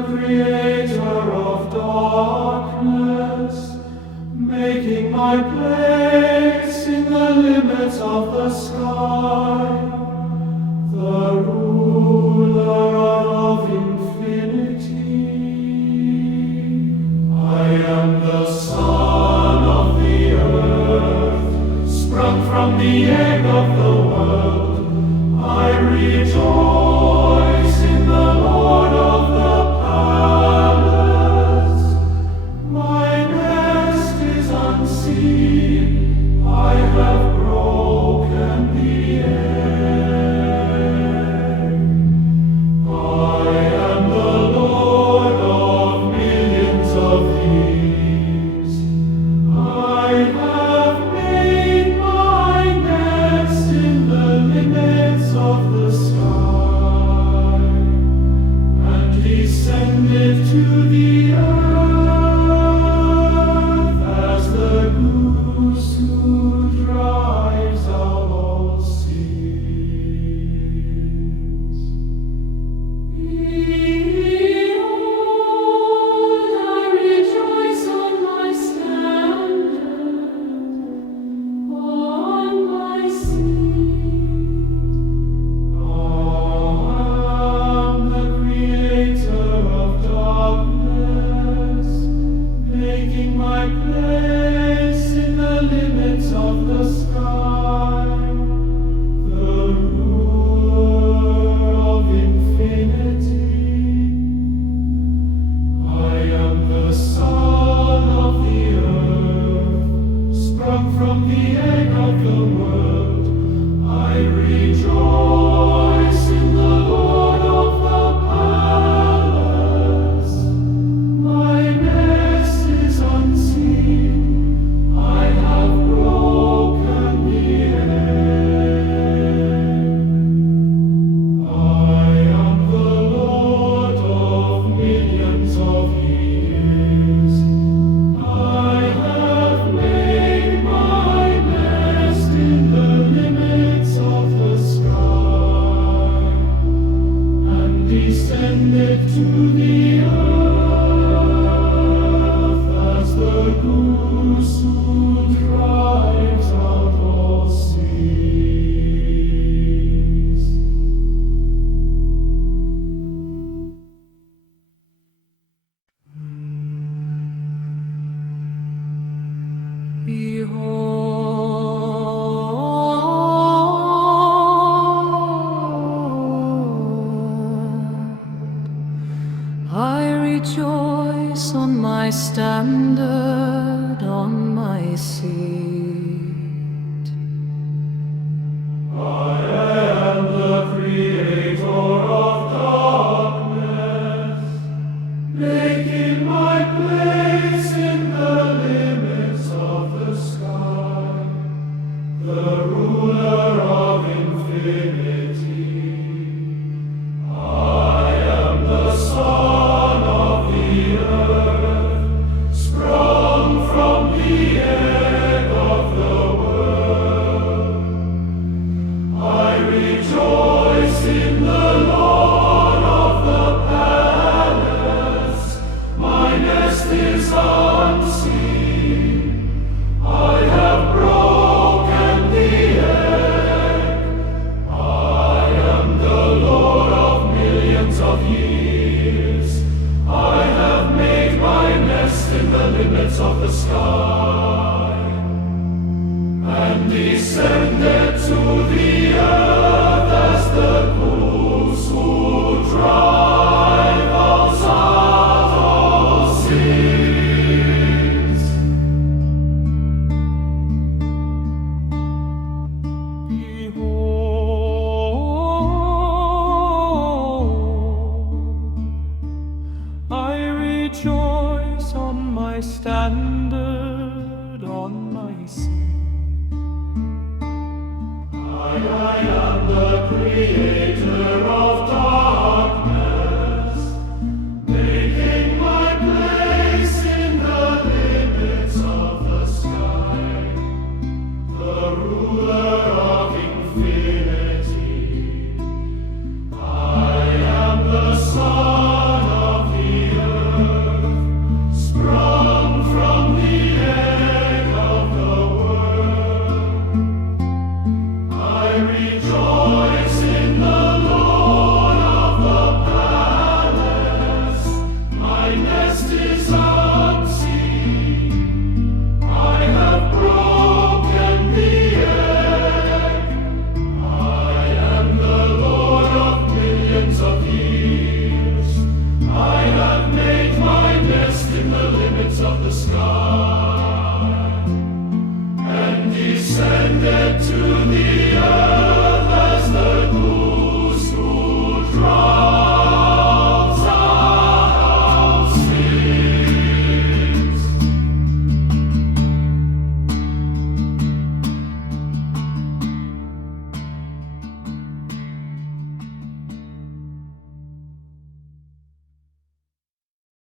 the creator of darkness, making my place in the limits of the sky, the ruler of infinity. I am the son of the earth, sprung from the egg of the world. I rejoice in the Lord of the palace. My nest is unseen, I have broken the egg. I am the Lord of millions of thieves. I have made my nest in the limits of the sky, and descended to the earth as the goose who drives out all seeds. Behold, I rejoice on my standard, on my seat. I am the creator of darkness, making my place in the limits of the sky, the ruler of infinity. I am the son of the earth, sprung from the egg of the world. I rejoice in the Lord of the palace. My nest is unseen, I have broken the egg. I am the Lord of millions of years. I have made my nest in the limits of the sky, and descended to the earth as the goose who drives out all seeds. Behold, I rejoice on my standard, on my seat. I am the creator of darkness, making my place in the limits of the sky, the ruler of infinity. I am the son of the earth, sprung from the egg of the world. I rejoice in the Lord of the palace. My nest is unseen, I have broken the egg. I am the Lord of millions of years. I have made my nest in the limits of the sky, and descended to the earth as the goose who drives out all seeds. Behold, I rejoice on my standard, on my seat. I am the creator of darkness, making my place in the limits of the sky, the ruler of infinity. I am the son of the have made my nest in the limits of the sky, and descended